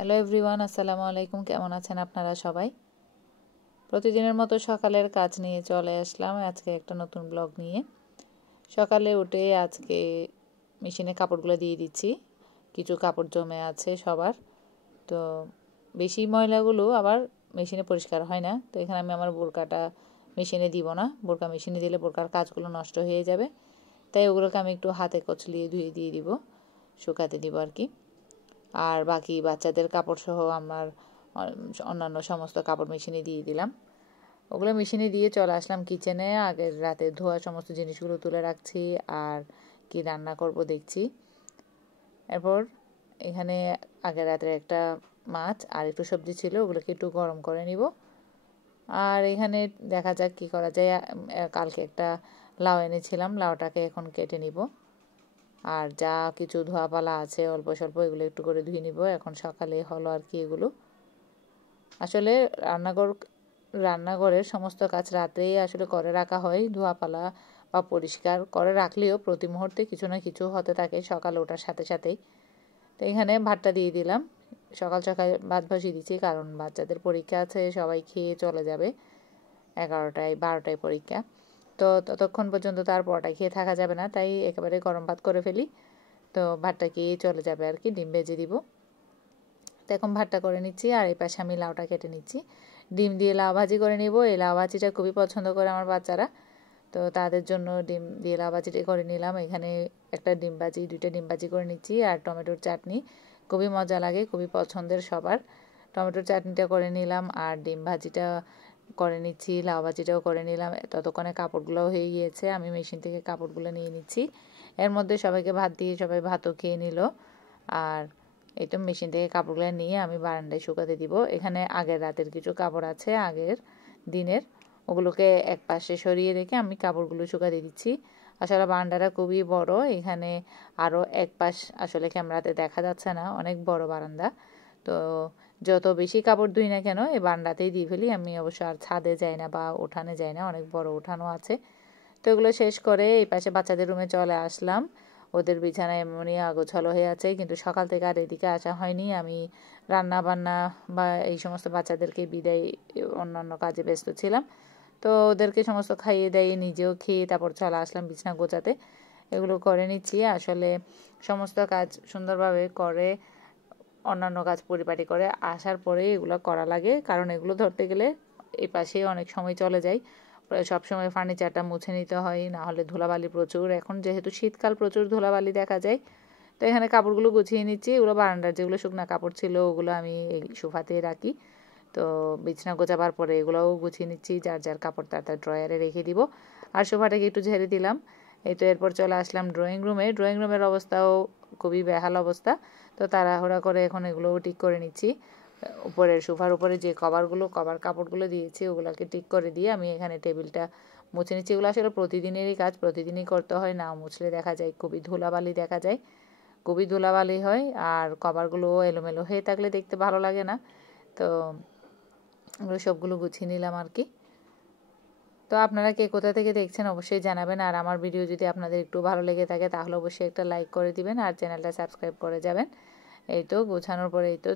Hello everyone, আসসালামু আলাইকুম। কেমন আছেন আপনারা সবাই? প্রতিদিনের মতো সকালের কাজ নিয়ে চলে আসলাম আজকে একটা নতুন ব্লগ নিয়ে। সকালে উঠে আজকে মেশিনে কাপড়গুলো দিয়ে দিচ্ছি। কিছু কাপড় জমে আছে সবার, তো বেশি ময়লাগুলো আবার মেশিনে পরিষ্কার হয় না। তো এখানে আমি আমার বোরকাটা মেশিনে দিব না, বোরকা মেশিনে দিলে বোরকার কাজগুলো নষ্ট হয়ে যাবে। তাই ওগুলোকে আমি একটু হাতে কচলিয়ে ধুয়ে দিয়ে দিব, শুকাতে দিব আর কি। আর বাকি বাচ্চাদের কাপড় সহ আমার অন্যান্য সমস্ত কাপড় মেশিনে দিয়ে দিলাম। ওগুলো মেশিনে দিয়ে চলে আসলাম কিচেনে। আগের রাতে ধোয়া সমস্ত জিনিসগুলো তুলে রাখছি আর কি রান্না করব দেখছি। এরপর এখানে আগের রাতের একটা মাছ আর একটু সবজি ছিল, ওগুলোকে একটু গরম করে নিব। আর এখানে দেখা যাক কি করা যায়। কালকে একটা লাউ এনেছিলাম, লাউটাকে এখন কেটে নিব। আর যা কিছু ধোয়াপালা আছে অল্প স্বল্প এগুলো একটু করে ধুয়ে নিব। এখন সকালে হলো আর কি। এগুলো আসলে রান্নাঘরের সমস্ত কাজ রাতেই আসলে করে রাখা হয়, ধোয়াপালা বা পরিষ্কার করে রাখলেও প্রতি মুহূর্তে কিছু না কিছু হতে থাকে সকালে ওঠার সাথে সাথেই। তো এখানে ভাতটা দিয়ে দিলাম। সকাল সকাল ভাত বসিয়ে দিচ্ছি, কারণ বাচ্চাদের পরীক্ষা আছে, সবাই খেয়ে চলে যাবে। 11টায় 12টায় পরীক্ষা, তো ততক্ষণ পর্যন্ত তার পরোটা খেয়ে থাকা যাবে না, তাই একেবারে গরম ভাত করে ফেলি। তো ভাতটা খেয়ে চলে যাবে আর কি, ডিম ভেজে দিব। তো এখন ভাতটা করে নিচ্ছি আর এই পাশে আমি লাউটা কেটে নিচ্ছি। ডিম দিয়ে লাউ ভাজি করে নিব। এই লাউ ভাজিটা খুবই পছন্দ করে আমার বাচ্চারা, তো তাদের জন্য ডিম দিয়ে লাউ ভাজিটা করে নিলাম। এখানে একটা ডিম ভাজি, 2টা ডিম ভাজি করে নিচ্ছি আর টমেটোর চাটনি। খুবই মজা লাগে, খুবই পছন্দের সবার। টমেটোর চাটনিটা করে নিলাম আর ডিম ভাজিটা করে নিচ্ছি, লাউ ভাজিটাও করে নিলাম। ততক্ষণে কাপড়গুলোও হয়ে গিয়েছে, আমি মেশিন থেকে কাপড়গুলো নিয়ে নিচ্ছি। এর মধ্যে সবাইকে ভাত দিয়ে সবাই ভাতও খেয়ে নিল। আর এই তো মেশিন থেকে কাপড়গুলো নিয়ে আমি বারান্দায় শুকাতে দিব। এখানে আগের রাতের কিছু কাপড় আছে, আগের দিনের, ওগুলোকে এক পাশে সরিয়ে রেখে আমি কাপড়গুলো শুকাতে দিচ্ছি। আসলে বারান্দাটা খুবই বড়, এখানে আরও এক পাশ আসলে ক্যামেরাতে দেখা যাচ্ছে না, অনেক বড় বারান্দা। তো যত বেশি কাপড় ধুই না কেন এই বারান্দাতেই দিয়ে ফেলি আমি। অবশ্য আর ছাদে যাই না বা উঠানে যাই না, অনেক বড় উঠানও আছে। তো এগুলো শেষ করে এই পাশে বাচ্চাদের রুমে চলে আসলাম। ওদের বিছানা এমনই আগোছালো হয়ে আছে, কিন্তু সকাল থেকে আর এদিকে আসা হয়নি। আমি রান্না বান্না বা এই সমস্ত বাচ্চাদেরকে বিদায় অন্যান্য কাজে ব্যস্ত ছিলাম। তো ওদেরকে সমস্ত খাইয়ে দাইয়ে নিজেও খেয়ে তারপর চলে আসলাম বিছানা গোছাতে। এগুলো করে নিচ্ছি। আসলে সমস্ত কাজ সুন্দরভাবে করে, অন্যান্য কাজ পরিপাটি করে আসার পরে এগুলো করা লাগে, কারণ এগুলো ধরতে গেলে এই পাশে অনেক সময় চলে যায়। সবসময় ফার্নিচারটা মুছে নিতে হয়, না হলে ধুলাবালি প্রচুর। এখন যেহেতু শীতকাল, প্রচুর ধুলাবালি দেখা যায়। তো এখানে কাপড়গুলো গুছিয়ে নিচ্ছি। ওগুলো বারান্দার যেগুলো শুকনা কাপড় ছিল ওগুলো আমি এই সোফাতে রাখি। তো বিছানা গোছাবার পরে এগুলোও গুছিয়ে নিচ্ছি, যার যার কাপড় তার ড্রয়ারে রেখে দিব। আর সোফাটাকে একটু ঝেড়ে দিলাম। এই তো এরপর চলে আসলাম ড্রয়িং রুমে। ড্রয়িং রুমের অবস্থাও খুবই বেহাল অবস্থা। তো তাড়াহুড়া করে এখন এগুলোও ঠিক করে নিচ্ছি। উপরের সোফার উপরে যে কভার কাপড়গুলো দিয়েছি ওগুলোকে ঠিক করে দিয়ে আমি এখানে টেবিলটা মুছে নিচ্ছি। এগুলো আসলে প্রতিদিনেরই কাজ, প্রতিদিনই করতে হয়, না মুছলে দেখা যায় খুবই ধুলাবালি দেখা যায়, খুবই ধুলাবালি হয়। আর কভারগুলো এলোমেলো হয়ে থাকলে দেখতে ভালো লাগে না। তো এগুলো সবগুলো গুছিয়ে নিলাম আর কি। তো আপনারা কে কোথা থেকে দেখছেন অবশ্যই জানাবেন। আর আমার ভিডিও যদি আপনাদের একটু ভালো লেগে থাকে তাহলে অবশ্যই একটা লাইক করে দিবেন আর চ্যানেলটা সাবস্ক্রাইব করে যাবেন। এই তো গোছানোর পরে এই তো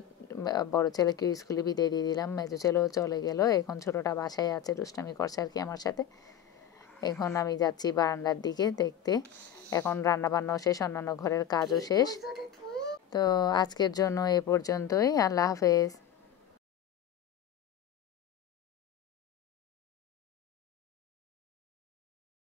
বড় ছেলেকে স্কুলে বিদায় দিয়ে দিলাম, মেজো ছেলেও চলে গেল। এখন ছোটোটা বাসায় আছে, দুষ্টামি করছে আর কি আমার সাথে। এখন আমি যাচ্ছি বারান্দার দিকে দেখতে। এখন রান্না বান্নাও শেষ, অন্যান্য ঘরের কাজও শেষ। তো আজকের জন্য এ পর্যন্তই। আল্লাহ হাফেজ।